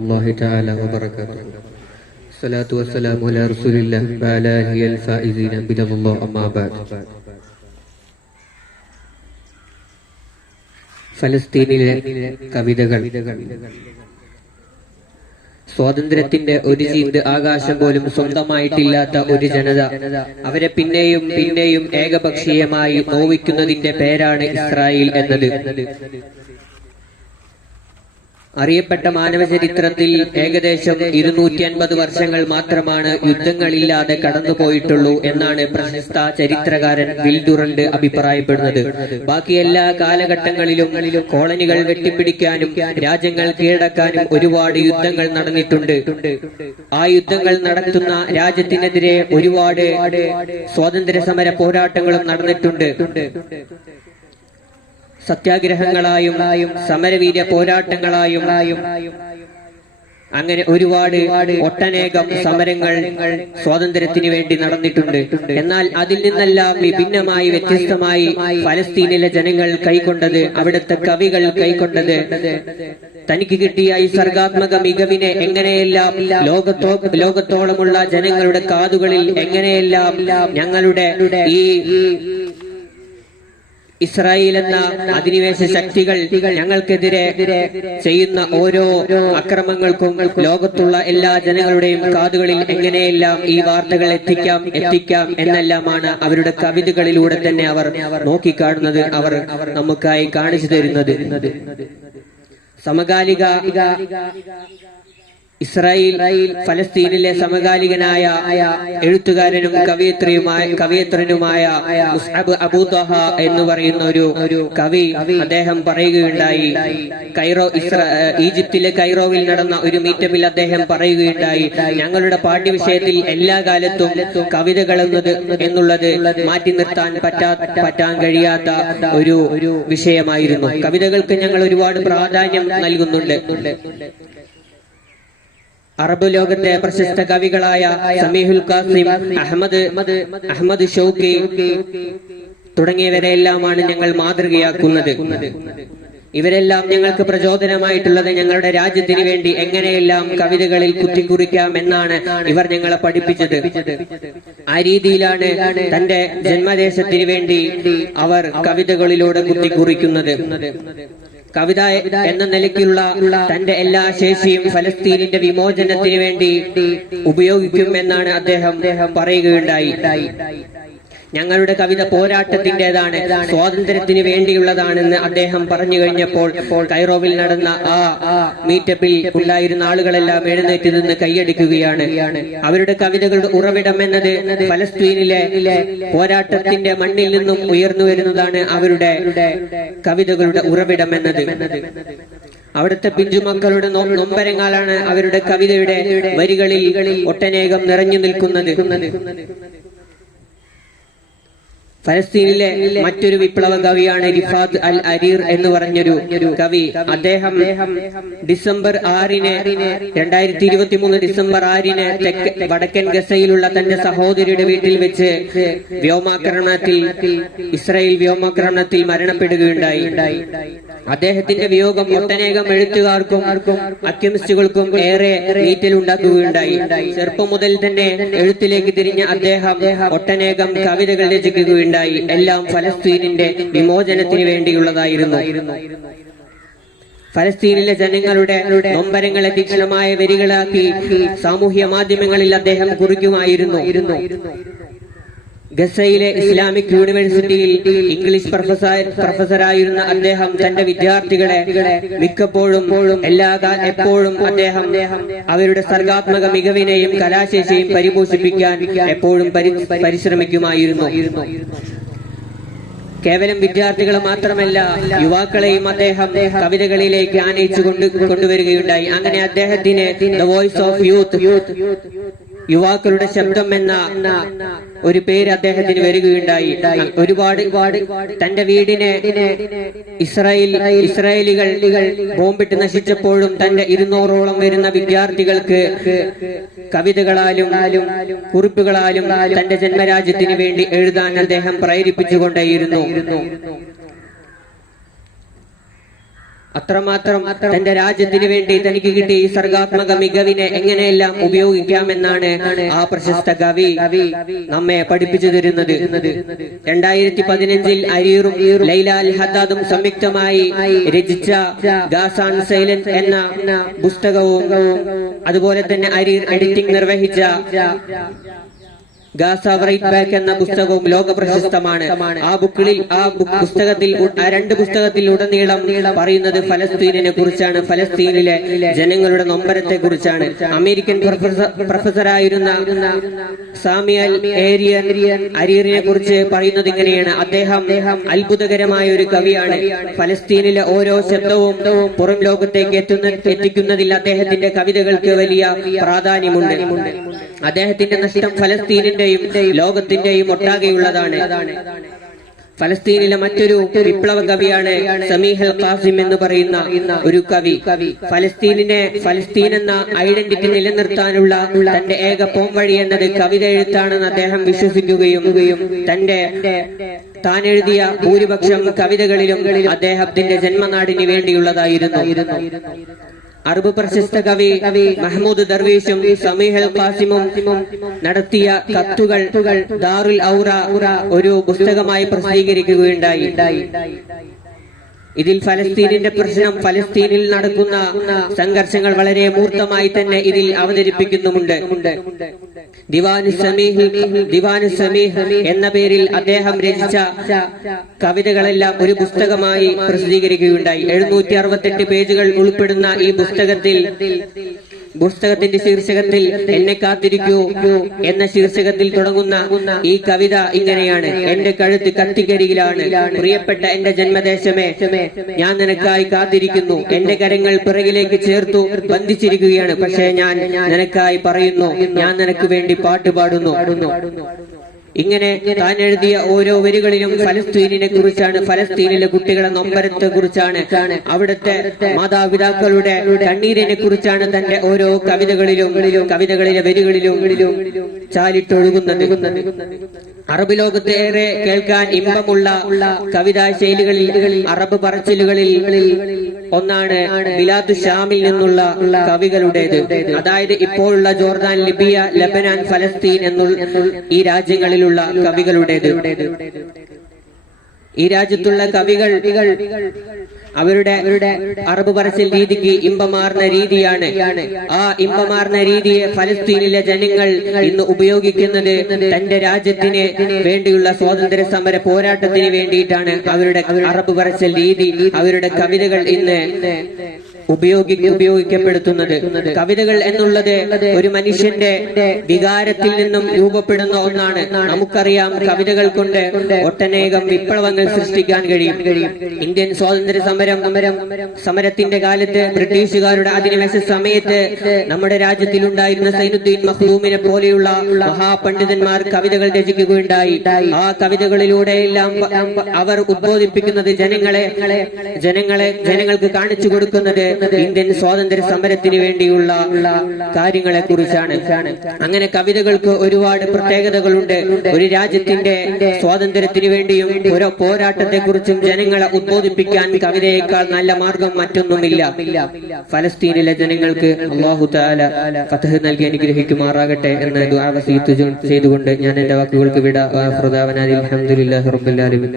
الله تعالى وبركاته. الصلاة والسلام على رسول الله وعلى آله الفائزين برضا الله أما بعد. ഫലസ്തീനിലെ കവിതകൾ. സ്വാതന്ത്ര്യത്തിന്റെ ഒരു ചീന്ത് ആകാശം പോലും സ്വന്തമായിട്ടില്ലാത്ത ഒരു ജനത അവരെ പിന്നെയും പിന്നെയും ഏകപക്ഷീയമായി നോവിക്കുന്നതിന്റെ പേരാണ് ഇസ്രായേൽ എന്നത്. അറിയപ്പെട്ട മാനവചരിത്രത്തിൽ ഏകദേശം 250 വർഷങ്ങൾ മാത്രമാണ് യുദ്ധങ്ങളില്ലാതെ കടന്നുപോയിട്ടുള്ളൂ എന്നാണ് പ്രശസ്ത ചരിത്രകാരൻ വിൽ ഡുറന്റ് അഭിപ്രായപ്പെടുന്നത്. ബാക്കി എല്ലാ കാലഘട്ടങ്ങളിലും കോളനികൾ വെട്ടിപ്പിടിക്കാനും രാജ്യങ്ങൾ കീഴടക്കാനും ഒരുപാട് യുദ്ധങ്ങൾ നടന്നിട്ടുണ്ട്. ആ യുദ്ധങ്ങൾ നടത്തുന്ന രാജ്യത്തിനെതിരെ ഒരുപാട് സ്വാതന്ത്ര്യ സമര പോരാട്ടങ്ങളും നടന്നിട്ടുണ്ട്. സത്യാഗ്രഹങ്ങളായും സമരവീര്യ പോരാട്ടങ്ങളായും അങ്ങനെ ഒരുപാട് ഒട്ടനേകം സമരങ്ങൾ സ്വാതന്ത്ര്യത്തിന് വേണ്ടി നടന്നിട്ടുണ്ട്. എന്നാൽ അതിൽ നിന്നെല്ലാം വിഭിന്നമായി വ്യത്യസ്തമായി ഫലസ്തീനിലെ ജനങ്ങൾ കൈക്കൊണ്ടത്, അവിടുത്തെ കവികൾ കൈക്കൊണ്ടത്, തനിക്ക് കിട്ടിയ ഈ സർഗാത്മക മികവിനെ എങ്ങനെയെല്ലാം ലോകത്തോളമുള്ള ജനങ്ങളുടെ കാതുകളിൽ എങ്ങനെയെല്ലാം ഞങ്ങളുടെ ഈ ഇസ്രായേൽ എന്ന അധിനിവേശ ശക്തികൾ ഞങ്ങൾക്കെതിരെ ചെയ്യുന്ന ഓരോ അക്രമങ്ങൾക്കും ലോകത്തുള്ള എല്ലാ ജനങ്ങളുടെയും കാതുകളിൽ എങ്ങനെയെല്ലാം ഈ വാർത്തകൾ എത്തിക്കാം എന്നെല്ലാമാണ് അവരുടെ കവിതകളിലൂടെ തന്നെ അവർ നോക്കിക്കാണുന്നത്, അവർ നമുക്കായി കാണിച്ചു തരുന്നത്. സമകാലിക ഇസ്രായേൽ ഫലസ്തീനിലെ സമകാലികനായ എഴുത്തുകാരനും കവിയത്രനുമായ മുസ്അബ് അബൂ ത്വഹ എന്ന് പറയുന്ന ഒരു കവി, അദ്ദേഹം പറയുകയുണ്ടായി, ഈജിപ്തിലെ കൈറോവിൽ നടന്ന ഒരു മീറ്റപ്പിൽ അദ്ദേഹം പറയുകയുണ്ടായി, ഞങ്ങളുടെ പാഠ്യവിഷയത്തിൽ എല്ലാ കാലത്തും കവിതകൾ എന്നുള്ളത് മാറ്റി നിർത്താൻ പറ്റാൻ കഴിയാത്ത ഒരു വിഷയമായിരുന്നു. കവിതകൾക്ക് ഞങ്ങൾ ഒരുപാട് പ്രാധാന്യം നൽകുന്നുണ്ട്. അറബ് ലോകത്തെ പ്രശസ്ത കവികളായ സമീഹുൽ ഖാസിം, അഹമ്മദ് ഷൗക്കി തുടങ്ങിയവരെല്ലാമാണ് ഞങ്ങൾ മാതൃകയാക്കുന്നത്. ഇവരെല്ലാം ഞങ്ങൾക്ക് പ്രചോദനമായിട്ടുള്ളത് ഞങ്ങളുടെ രാജ്യത്തിന് വേണ്ടി എങ്ങനെയെല്ലാം കവിതകളിൽ കുത്തിക്കുറിക്കാം എന്നാണ് ഇവർ ഞങ്ങളെ പഠിപ്പിച്ചത്. ആ രീതിയിലാണ് തന്റെ ജന്മദേശത്തിന് വേണ്ടി അവർ കവിതകളിലൂടെ കുത്തിക്കുറിക്കുന്നത്. കവിത എന്ന നിലയ്ക്കുള്ള തന്റെ എല്ലാ ശേഷിയും ഫലസ്തീനിന്റെ വിമോചനത്തിന് വേണ്ടി ഉപയോഗിക്കുമെന്നാണ് അദ്ദേഹം പറയുകയുണ്ടായി. ഞങ്ങളുടെ കവിത പോരാട്ടത്തിന്റേതാണ്, സ്വാതന്ത്ര്യത്തിന് വേണ്ടിയുള്ളതാണെന്ന് അദ്ദേഹം പറഞ്ഞു കഴിഞ്ഞപ്പോൾ കൈറോവിൽ നടന്ന ആ മീറ്റപ്പിൽ ഉണ്ടായിരുന്ന ആളുകളെല്ലാം എഴുന്നേറ്റ് നിന്ന് കൈയടിക്കുകയാണ്. അവരുടെ കവിതകളുടെ ഉറവിടം എന്നത് ഫലസ്തീനിലെ പോരാട്ടത്തിന്റെ മണ്ണിൽ നിന്നും ഉയർന്നു വരുന്നതാണ് അവരുടെ കവിതകളുടെ ഉറവിടം എന്നത്. അവിടുത്തെ പിഞ്ചുമക്കളുടെ നൊമ്പരങ്ങളാണ് അവരുടെ കവിതയുടെ വരികളിൽ ഒട്ടനേകം നിറഞ്ഞു നിൽക്കുന്നത്. ഫലസ്തീനിലെ മറ്റൊരു വിപ്ലവ കവിയാണ് റിഫാത്ത് അൽ അരീർ എന്ന് പറഞ്ഞൊരു കവി. അദ്ദേഹം ഡിസംബർ 6-ന് 2023 ഡിസംബർ 6-ന് വടക്കൻ ഗസയിലുള്ള തന്റെ സഹോദരിയുടെ വീട്ടിൽ വെച്ച് ഇസ്രായേൽ വ്യോമാക്രമണത്തിൽ മരണപ്പെടുകയുണ്ടായി. അദ്ദേഹത്തിന്റെ വിയോഗം ഒട്ടനേകം എഴുത്തുകാർക്കും അക്യൂമിസ്റ്റുകൾക്കും ഏറെ നീറ്റലുണ്ടാക്കുകയുണ്ടായി. ചെറുപ്പം മുതൽ തന്നെ എഴുത്തിലേക്ക് തിരിഞ്ഞ അദ്ദേഹം ഒട്ടനേകം കവിതകൾ രചിക്കുകയുണ്ടായി. എല്ലാം ഫലസ്തീനിന്റെ വിമോചനത്തിന് വേണ്ടിയുള്ളതായിരുന്നു. ഫലസ്തീനിലെ ജനങ്ങളുടെ നൊമ്പരങ്ങളെ തീക്ഷ്ണമായ വരികളാക്കി സാമൂഹ്യ മാധ്യമങ്ങളിൽ അദ്ദേഹം കുറിക്കുമായിരുന്നു. ഗസയിലെ ഇസ്ലാമിക് യൂണിവേഴ്സിറ്റിയിൽ ഇംഗ്ലീഷ് പ്രൊഫസറായിരുന്ന അദ്ദേഹം തന്റെ വിദ്യാർത്ഥികളെ മിക്കപ്പോഴും എപ്പോഴും അദ്ദേഹം അവരുടെ സർഗാത്മക മികവിനെയും കലാശേഷിയും പരിപോഷിപ്പിക്കാൻ എപ്പോഴും പരിശ്രമിക്കുമായിരുന്നു. കേവലം വിദ്യാർത്ഥികളെ മാത്രമല്ല യുവാക്കളെയും അദ്ദേഹം കവിതകളിലേക്ക് ആനയിച്ചു കൊണ്ടുവരികയുണ്ടായി. അങ്ങനെ അദ്ദേഹത്തിന് ദ വോയിസ് ഓഫ് യൂത്ത്, യുവാക്കളുടെ ശബ്ദം എന്ന ഒരു പേര് അദ്ദേഹത്തിന് വരികയുണ്ടായി. ഒരുപാട് തന്റെ വീടിനെ ഇസ്രായേലികൾ ബോംബിട്ട് നശിച്ചപ്പോഴും തന്റെ 200ഓളം വരുന്ന വിദ്യാർത്ഥികൾക്ക് കവിതകളാലും കുറിപ്പുകളാലും തന്റെ ജന്മരാജ്യത്തിന് വേണ്ടി എഴുതാൻ അദ്ദേഹം പ്രേരിപ്പിച്ചുകൊണ്ടേയിരുന്നു. അത്രമാത്രം തന്റെ രാജ്യത്തിന് വേണ്ടി തനിക്ക് കിട്ടിയ ഈ സർഗാത്മക മികവിനെ എങ്ങനെയെല്ലാം ഉപയോഗിക്കാമെന്നാണ് ആ പ്രശസ്ത കവി നമ്മെ പഠിപ്പിച്ചു തരുന്നത്. 2015 അരീറും ലൈല അൽ ഹദ്ദാദും സംയുക്തമായി രചിച്ച ഗാസാൻ സൈലന്റ് എന്ന പുസ്തകവും അതുപോലെ തന്നെ അരീർ എഡിറ്റിംഗ് നിർവഹിച്ച ഗാസ റൈറ്റ് ബാക്ക് എന്ന പുസ്തകവും ലോക പ്രശസ്തമാണ്. രണ്ട് പുസ്തകത്തിൽ ഉടനീളം പറയുന്നത് ഫലസ്തീനിനെ കുറിച്ചാണ്, ഫലസ്തീനിലെ ജനങ്ങളുടെ നൊമ്പരത്തെ കുറിച്ചാണ്. അമേരിക്കൻ പ്രൊഫസറായിരുന്ന സാമുവൽ അരീറിനെ കുറിച്ച് പറയുന്നത് ഇങ്ങനെയാണ്: അദ്ദേഹം അത്ഭുതകരമായ ഒരു കവിയാണ്. ഫലസ്തീനിലെ ഓരോ ശബ്ദവും പുറം ലോകത്തേക്ക് എത്തിക്കുന്നതിൽ അദ്ദേഹത്തിന്റെ കവിതകൾക്ക് വലിയ പ്രാധാന്യമുണ്ട്. അദ്ദേഹത്തിന്റെ നഷ്ടം ഫലസ്തീനിന്റെയും ലോകത്തിന്റെയും ഒട്ടാകെയുള്ളതാണ്. ഫലസ്തീനിലെ മറ്റൊരു വിപ്ലവ കവിയാണ് സമീഹ് അൽ ഖാസിം എന്ന് പറയുന്ന ഒരു കവി. ഫലസ്തീൻ എന്ന ഐഡന്റിറ്റി നിലനിർത്താനുള്ള തന്റെ ഏക പോംവഴി എന്നത് കവിത എഴുത്താണെന്ന് അദ്ദേഹം വിശ്വസിക്കുകയും താൻ എഴുതിയ ഭൂരിപക്ഷം കവിതകളിലും അദ്ദേഹത്തിന്റെ ജന്മനാടിന് വേണ്ടിയുള്ളതായിരുന്നു. അറബ് പ്രശസ്ത കവി മഹ്മൂദ് ദർവീഷും സമീഹ് അൽ ഖാസിമും നടത്തിയ കത്തുകൾ ദാറുൽ ഔറ ഒരു പുസ്തകമായി പ്രസിദ്ധീകരിക്കുകയുണ്ടായി. ഇതിൽ ഫലസ്തീനിന്റെ പ്രശ്നം, ഫലസ്തീനിൽ നടക്കുന്ന സംഘർഷങ്ങൾ വളരെ മൂർത്തമായി തന്നെ ഇതിൽ അവതരിപ്പിക്കുന്നുമുണ്ട്. ദിവാനു സമീഹ് എന്ന പേരിൽ അദ്ദേഹം രചിച്ച കവിതകളെല്ലാം ഒരു പുസ്തകമായി പ്രസിദ്ധീകരിക്കുകയുണ്ടായി. 768 പേജുകൾ ഉൾപ്പെടുന്ന ഈ പുസ്തകത്തിന്റെ ശീർഷകത്തിൽ എന്നെ കാത്തിരിക്കൂ എന്ന ശീർഷകത്തിൽ തുടങ്ങുന്ന ഈ കവിത ഇങ്ങനെയാണ്: എന്റെ കഴുത്ത് കത്തിക്കരിയിലാണ്, പ്രിയപ്പെട്ട എന്റെ ജന്മദേശമേ, ഞാൻ നിനക്കായി കാത്തിരിക്കുന്നു. എന്റെ കരങ്ങൾ പിറകിലേക്ക് ചേർത്തു ബന്ധിച്ചിരിക്കുകയാണ്, പക്ഷേ ഞാൻ നിനക്കായി പറയുന്നു, ഞാൻ നിനക്ക് വേണ്ടി പാട്ട് പാടുന്നു. ഇങ്ങനെ താൻ എഴുതിയ ഓരോ വരികളിലും ഫലസ്തീനിനെ കുറിച്ചാണ്, ഫലസ്തീനിലെ കുട്ടികളെ നൊമ്പരത്തെ കുറിച്ചാണ്, അവിടുത്തെ മാതാപിതാക്കളുടെ കണ്ണീരിനെ കുറിച്ചാണ് തന്റെ ഓരോ കവിതകളിലെ വരികളിലും ചാലിട്ടൊഴുകുന്നത്. അറബ് ലോകത്ത് ഏറെ കേൾക്കാൻ ഇമ്പമുള്ള കവിതാ ശൈലികളിൽ, അറബ് പറച്ചിലുകളിൽ ഒന്നാണ് ബിലാദു ഷാമിൽ നിന്നുള്ള കവികളുടേത്. അതായത് ഇപ്പോഴുള്ള ജോർദാൻ, ലിബിയ, ലബനാൻ, ഫലസ്തീൻ ഈ രാജ്യങ്ങളിലുള്ള കവികളുടേത്. ഈ രാജ്യത്തുള്ള കവികൾ അവരുടെ അറബ് പറച്ചിൽ രീതിക്ക് ഇമ്പമാർന്ന രീതിയാണ്. ആ ഇമ്പമാർന്ന രീതിയെ ഫലസ്തീനിലെ ജനങ്ങൾ ഇന്ന് ഉപയോഗിക്കുന്നത് തന്റെ രാജ്യത്തിന് വേണ്ടിയുള്ള സ്വാതന്ത്ര്യ സമര പോരാട്ടത്തിന് വേണ്ടിയിട്ടാണ്. അവരുടെ അറബ് പറച്ചിൽ രീതി, അവരുടെ കവിതകൾ ഇന്ന് ഉപയോഗിക്കപ്പെടുത്തുന്നത്. കവിതകൾ എന്നുള്ളത് ഒരു മനുഷ്യന്റെ വികാരത്തിൽ നിന്നും രൂപപ്പെടുന്ന ഒന്നാണ്. നമുക്കറിയാം, കവിതകൾ കൊണ്ട് ഒട്ടനേകം വിപ്ലവങ്ങൾ സൃഷ്ടിക്കാൻ കഴിയും. ഇന്ത്യൻ സ്വാതന്ത്ര്യ സമരത്തിന്റെ കാലത്ത് ബ്രിട്ടീഷുകാരുടെ അധിനിവേശ സമയത്ത് നമ്മുടെ രാജ്യത്തിലുണ്ടായിരുന്ന സൈനുദ്ദീൻ മഖ്ദൂമിനെ പോലെയുള്ള മഹാപണ്ഡിതന്മാർ കവിതകൾ രചിക്കുകയുണ്ടായി. ആ കവിതകളിലൂടെയെല്ലാം അവർ ഉദ്ബോധിപ്പിക്കുന്നത് ജനങ്ങൾക്ക് കാണിച്ചു കൊടുക്കുന്നത് ഇന്ത്യൻ സ്വാതന്ത്ര്യ സമരത്തിന് വേണ്ടിയുള്ള കാര്യങ്ങളെ കുറിച്ചാണ്. അങ്ങനെ കവിതകൾക്ക് ഒരുപാട് പ്രത്യേകതകളുണ്ട്. ഒരു രാജ്യത്തിന്റെ സ്വാതന്ത്ര്യത്തിന് വേണ്ടിയും ഓരോ പോരാട്ടത്തെ കുറിച്ചും ജനങ്ങളെ ഉദ്ബോധിപ്പിക്കാൻ കവിതയേക്കാൾ നല്ല മാർഗം മറ്റൊന്നുമില്ല. ഫലസ്തീനിലെ ജനങ്ങൾക്ക് അല്ലാഹു തആല ഫത്ഹ് നൽകി അനുഗ്രഹിക്കുമാറാകട്ടെ എന്ന് ദുആ വസിയത്ത് ചെയ്തുകൊണ്ട് ഞാൻ എന്റെ വാക്കുകൾക്ക് വിട. അൽഹംദുലില്ലാഹി റബ്ബിൽ ആലമീൻ.